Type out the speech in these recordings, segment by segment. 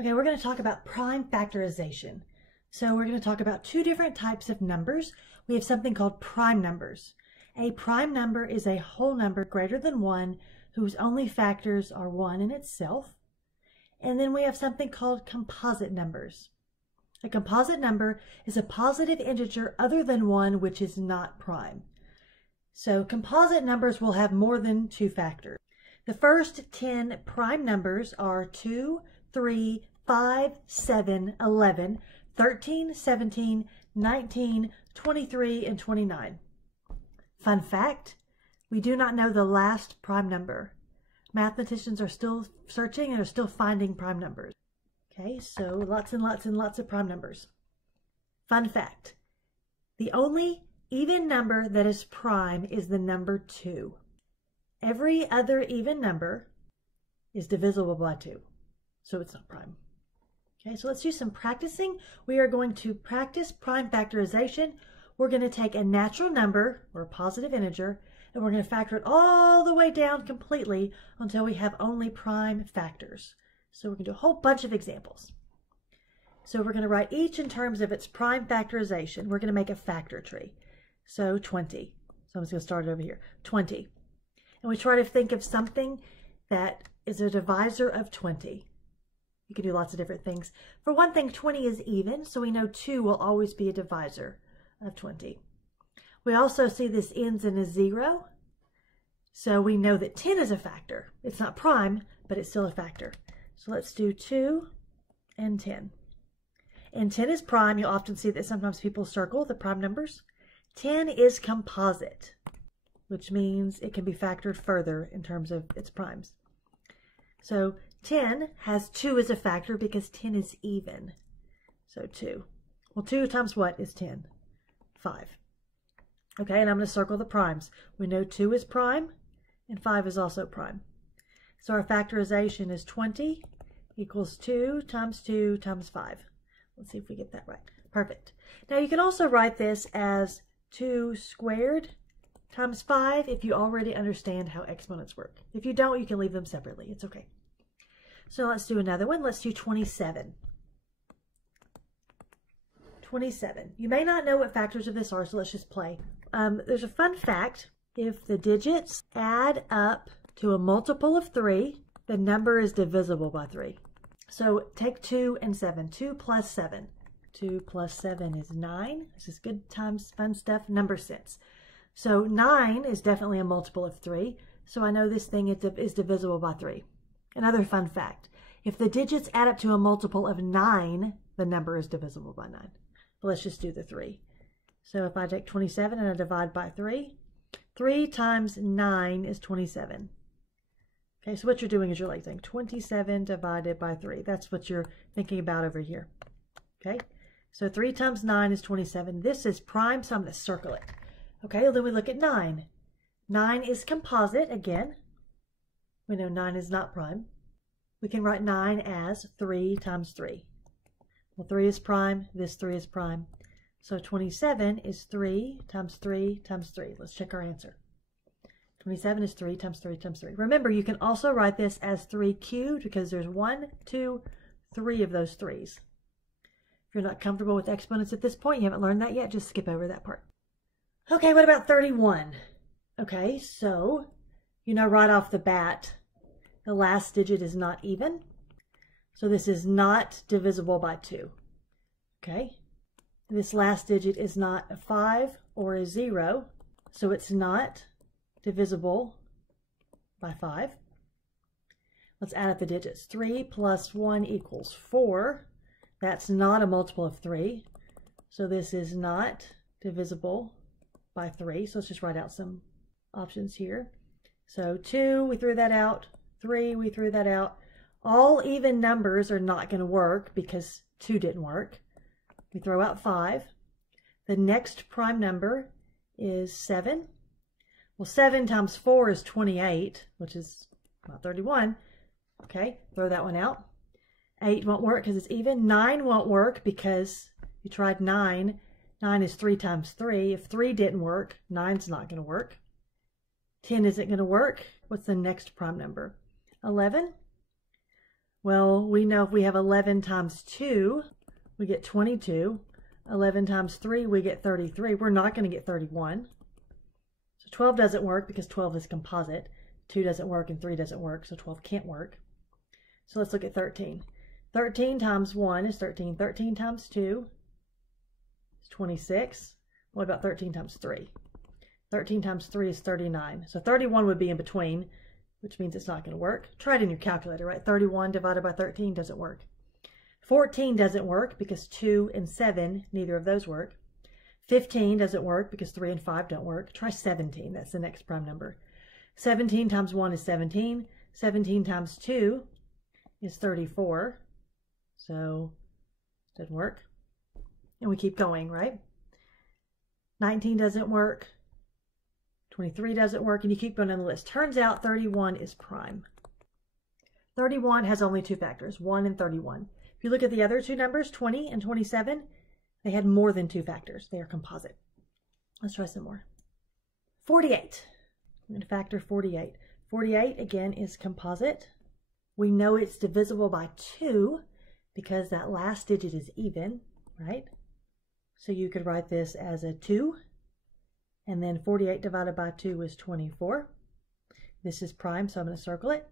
Okay, we're going to talk about prime factorization. So we're going to talk about two different types of numbers. We have something called prime numbers. A prime number is a whole number greater than 1 whose only factors are 1 in itself. And then we have something called composite numbers. A composite number is a positive integer other than 1 which is not prime. So composite numbers will have more than 2 factors. The first 10 prime numbers are 2, 3, 5, 7, 11, 13, 17, 19, 23, and 29. Fun fact, we do not know the last prime number. Mathematicians are still searching and are still finding prime numbers. Okay, so lots and lots and lots of prime numbers. Fun fact, the only even number that is prime is the number 2. Every other even number is divisible by 2, so it's not prime. Okay, so let's do some practicing. We are going to practice prime factorization. We're going to take a natural number, or a positive integer, and we're going to factor it all the way down completely until we have only prime factors. So we're going to do a whole bunch of examples. So we're going to write each in terms of its prime factorization. We're going to make a factor tree. So 20. So I'm just going to start it over here. 20. And we try to think of something that is a divisor of 20. You can do lots of different things. For one thing, 20 is even, so we know 2 will always be a divisor of 20. We also see this ends in a 0, so we know that 10 is a factor. It's not prime, but it's still a factor. So let's do 2 and 10. And 10 is prime. You'll often see that sometimes people circle the prime numbers. 10 is composite, which means it can be factored further in terms of its primes. So 10 has 2 as a factor because 10 is even. So 2. Well, 2 times what is 10? 5. Okay, and I'm going to circle the primes. We know 2 is prime and 5 is also prime. So our factorization is 20 equals 2 times 5. Let's see if we get that right. Perfect. Now you can also write this as 2 squared times 5 if you already understand how exponents work. If you don't, you can leave them separately. It's okay. So let's do another one. Let's do 27. 27. You may not know what factors of this are, so let's just play. There's a fun fact. If the digits add up to a multiple of 3, the number is divisible by 3. So take 2 and 7. 2 plus 7. 2 plus 7 is 9. This is good times, fun stuff, number sense. So 9 is definitely a multiple of 3. So I know this thing is divisible by 3. Another fun fact. If the digits add up to a multiple of 9, the number is divisible by 9. But let's just do the 3. So if I take 27 and I divide by 3, 3 times 9 is 27. Okay, so what you're doing is you're like saying 27 divided by 3. That's what you're thinking about over here. Okay, so 3 times 9 is 27. This is prime, so I'm going to circle it. Okay, well then we look at 9. 9 is composite again. We know 9 is not prime. We can write 9 as 3 times 3. Well, 3 is prime. This 3 is prime. So 27 is 3 times 3 times 3. Let's check our answer. 27 is 3 times 3 times 3. Remember, you can also write this as 3 cubed because there's 1, 2, 3 of those 3's. If you're not comfortable with exponents at this point, you haven't learned that yet, just skip over that part. Okay, what about 31? Okay, so you know right off the bat, the last digit is not even. So this is not divisible by 2. Okay, this last digit is not a 5 or a 0, so it's not divisible by 5. Let's add up the digits. 3 plus 1 equals 4. That's not a multiple of 3, so this is not divisible by 3. So let's just write out some options here. So 2, we threw that out. 3, we threw that out. All even numbers are not going to work because 2 didn't work. We throw out 5. The next prime number is 7. Well, 7 times 4 is 28, which is about 31. Okay, throw that one out. 8 won't work because it's even. 9 won't work because you tried 9. 9 is 3 times 3. If 3 didn't work, 9's not going to work. 10 isn't going to work. What's the next prime number? 11. Well, we know if we have 11 times 2, we get 22. 11 times 3, we get 33. We're not going to get 31. So 12 doesn't work because 12 is composite. 2 doesn't work and 3 doesn't work, so 12 can't work. So let's look at 13. 13 times 1 is 13. 13 times 2 is 26. What about 13 times 3? 13 times 3 is 39. So 31 would be in between, which means it's not going to work. Try it in your calculator, right? 31 divided by 13 doesn't work. 14 doesn't work because 2 and 7, neither of those work. 15 doesn't work because 3 and 5 don't work. Try 17. That's the next prime number. 17 times 1 is 17. 17 times 2 is 34. So it doesn't work. And we keep going, right? 19 doesn't work. 23 doesn't work, and you keep going on the list. Turns out 31 is prime. 31 has only 2 factors, 1 and 31. If you look at the other 2 numbers, 20 and 27, they had more than 2 factors. They are composite. Let's try some more. 48. I'm going to factor 48. 48, again, is composite. We know it's divisible by 2 because that last digit is even, right? So you could write this as a 2. And then 48 divided by 2 is 24. This is prime, so I'm going to circle it.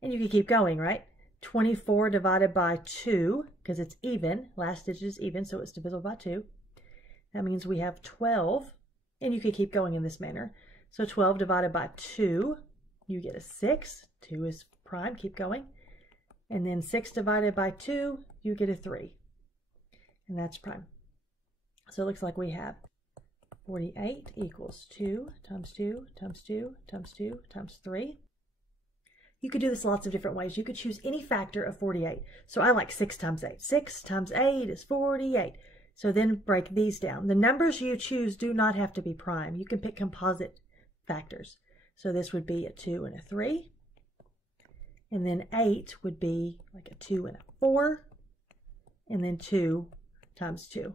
And you can keep going, right? 24 divided by 2, because it's even. Last digit is even, so it's divisible by 2. That means we have 12. And you can keep going in this manner. So 12 divided by 2, you get a 6. 2 is prime. Keep going. And then 6 divided by 2, you get a 3. And that's prime. So it looks like we have 48 equals 2 times 2 times 2 times 2 times 3. You could do this lots of different ways. You could choose any factor of 48. So I like 6 times 8. 6 times 8 is 48. So then break these down. The numbers you choose do not have to be prime. You can pick composite factors. So this would be a 2 and a 3. And then 8 would be like a 2 and a 4. And then 2 times 2.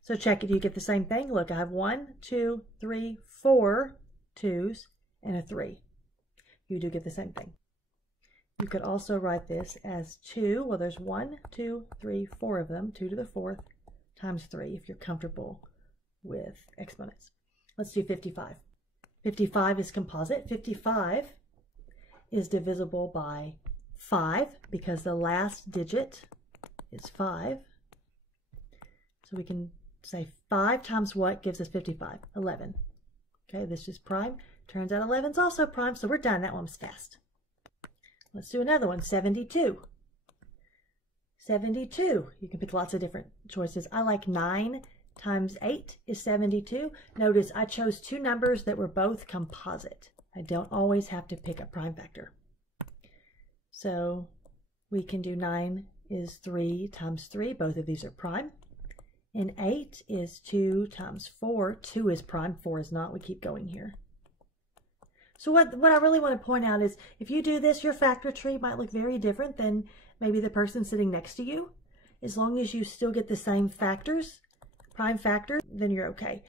So check it. You get the same thing. Look, I have 1, 2, 3, 4 2s and a 3. You do get the same thing. You could also write this as 2. Well, there's 1, 2, 3, 4 of them. 2 to the 4th times 3 if you're comfortable with exponents. Let's do 55. 55 is composite. 55 is divisible by 5 because the last digit is 5. So we can say 5 times what gives us 55? 11. Okay, this is prime. Turns out 11 is also prime, so we're done. That one's fast. Let's do another one, 72. 72. You can pick lots of different choices. I like 9 times 8 is 72. Notice I chose 2 numbers that were both composite. I don't always have to pick a prime factor. So we can do 9 is 3 times 3. Both of these are prime. And 8 is 2 times 4. 2 is prime, 4 is not. We keep going here. So what I really want to point out is if you do this, your factor tree might look very different than maybe the person sitting next to you. As long as you still get the same factors, prime factors, then you're okay.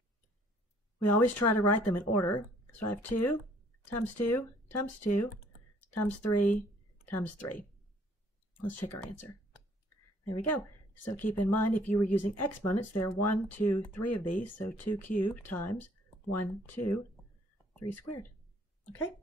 We always try to write them in order. So I have 2 times 2 times 2 times 3 times 3. Let's check our answer. There we go. So keep in mind, if you were using exponents, there are 1, 2, 3 of these. So 2 cubed times 1, 2, 3 squared. Okay?